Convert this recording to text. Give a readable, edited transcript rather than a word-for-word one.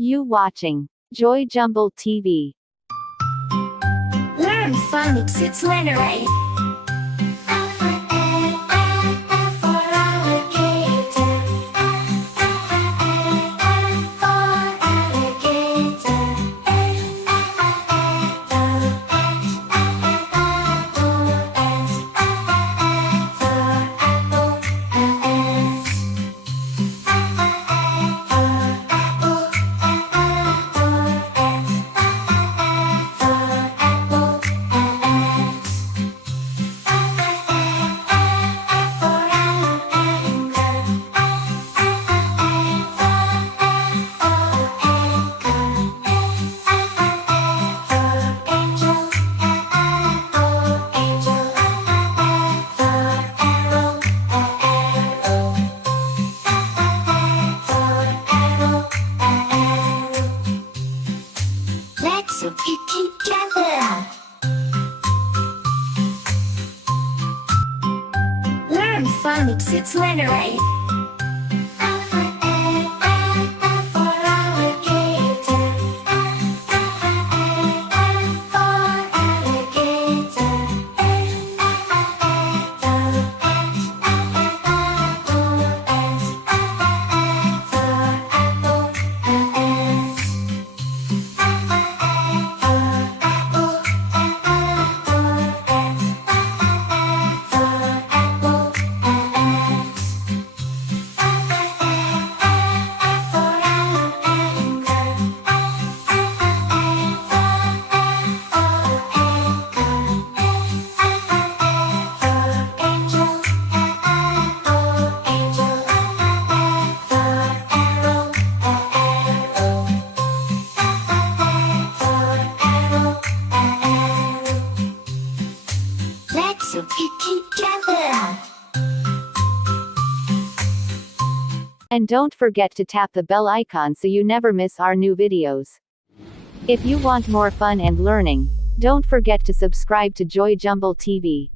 You watching JoyJumble TV. Learn phonics, it's literate. Let's repeat together. Learn phonics, it's literate. Let's repeat together. And don't forget to tap the bell icon so you never miss our new videos. If you want more fun and learning, don't forget to subscribe to JoyJumble TV.